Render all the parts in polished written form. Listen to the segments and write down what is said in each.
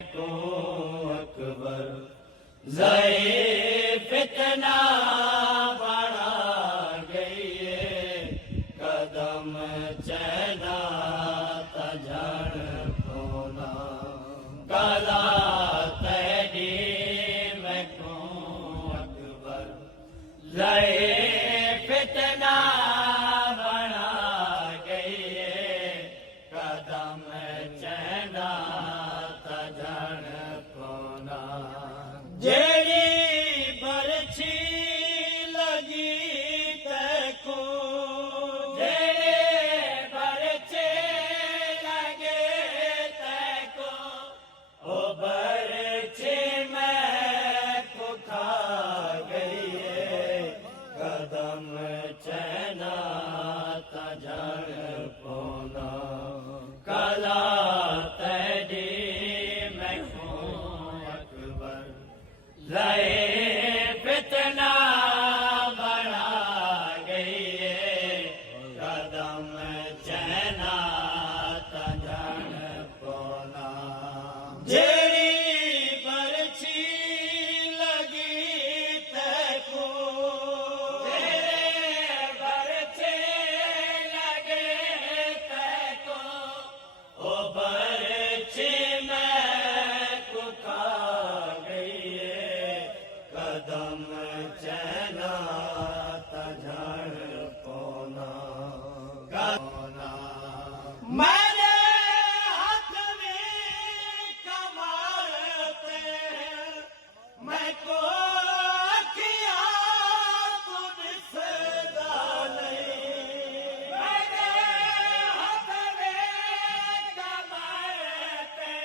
को अकबर ज़ईफ़ इतना बड़ा गई कदम चैना तजड़ कोना कला तेरी मैं को अकबर ज़ईफ़ इतना बड़ा गई कदम चैना जेड़ी बरछी लगी तैको जेड़े बरछे लगे तैको ओ बरछी मैं को खा गई कदम चैना तजड़ पोना कला तेरी ज़ईफ़ इतना बड़ा गई कदम चैना तजड़ पोना जेड़ी बरछी लगी तैको जेड़े बरछे लगे तैको ओ बरछी मैं को खा कदम चैना तजड़ पोना मेरे हाथ में कमाते मैं को किया तुझसे नहीं मेरे हाथ में कमाते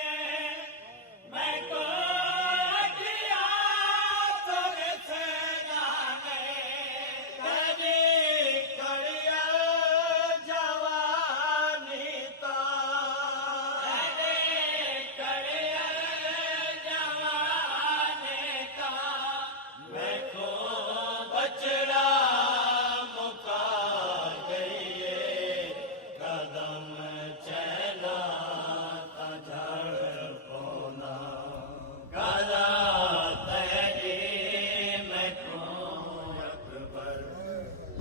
मैं को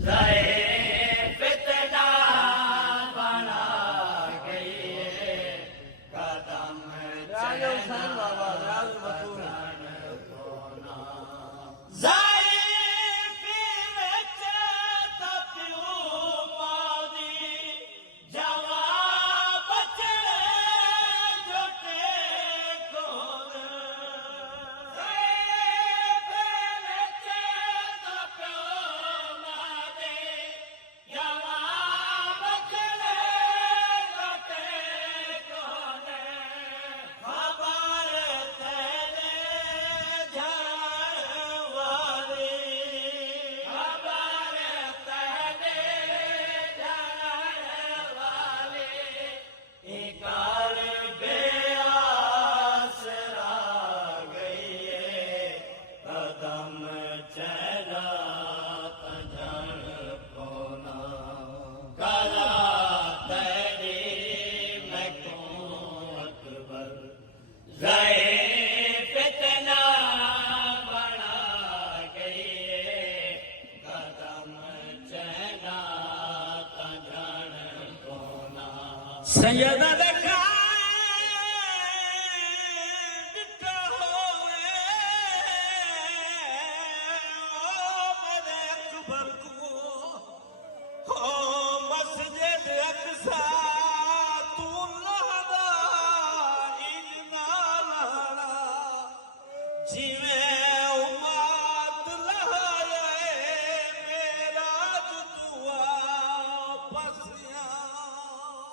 ज़ईफ़ इतना बड़ा गई कदम चैना तजड़ पोना ज़ईफ़ विच तपियो मादी जवां बचड़े जोटे कोन ज़ईफ़ विच तपियो ज़ईफ़ इतना बड़ा गई कदम चैना तजड़ पोना सैयदा देखा मस्जिद अक़सा जिवें उम्मत लहाए मेरा जुआ पसिया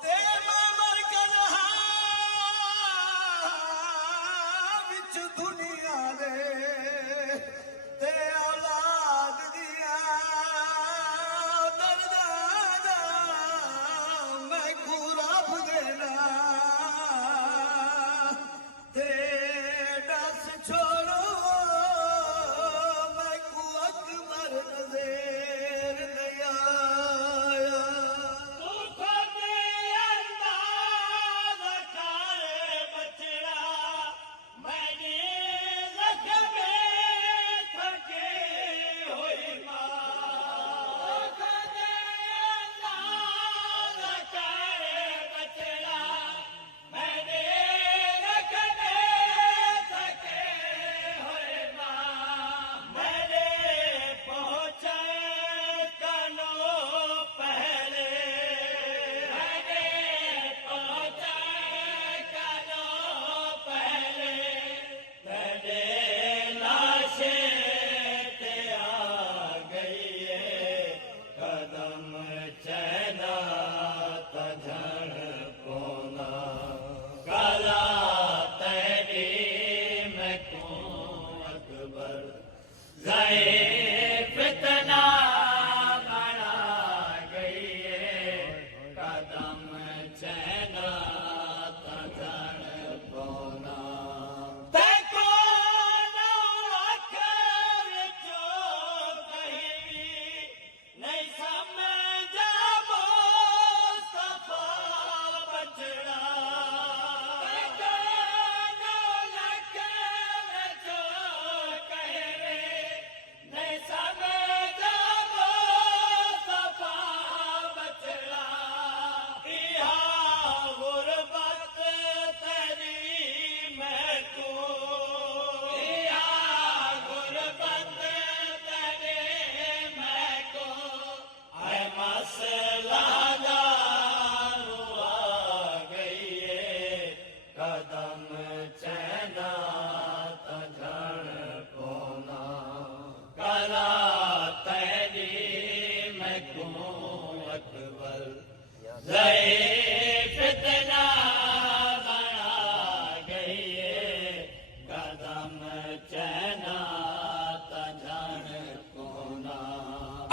ते मर कन्हा विच दुनिया दे ते औलाद दिया दर्दा मैं गुरब देना ते दस छोड़ो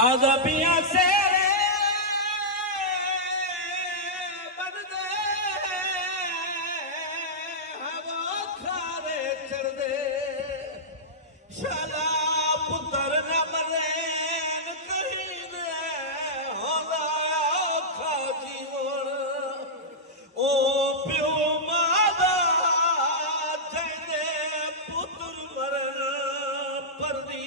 आज़ाबियां सेरे बनदे हवा खारे चढ़दे शाला पुत्र न मरेन कहीं दे होंदा औखा जीवन ओ प्यो मादा जंदे पुत्र मरन परदी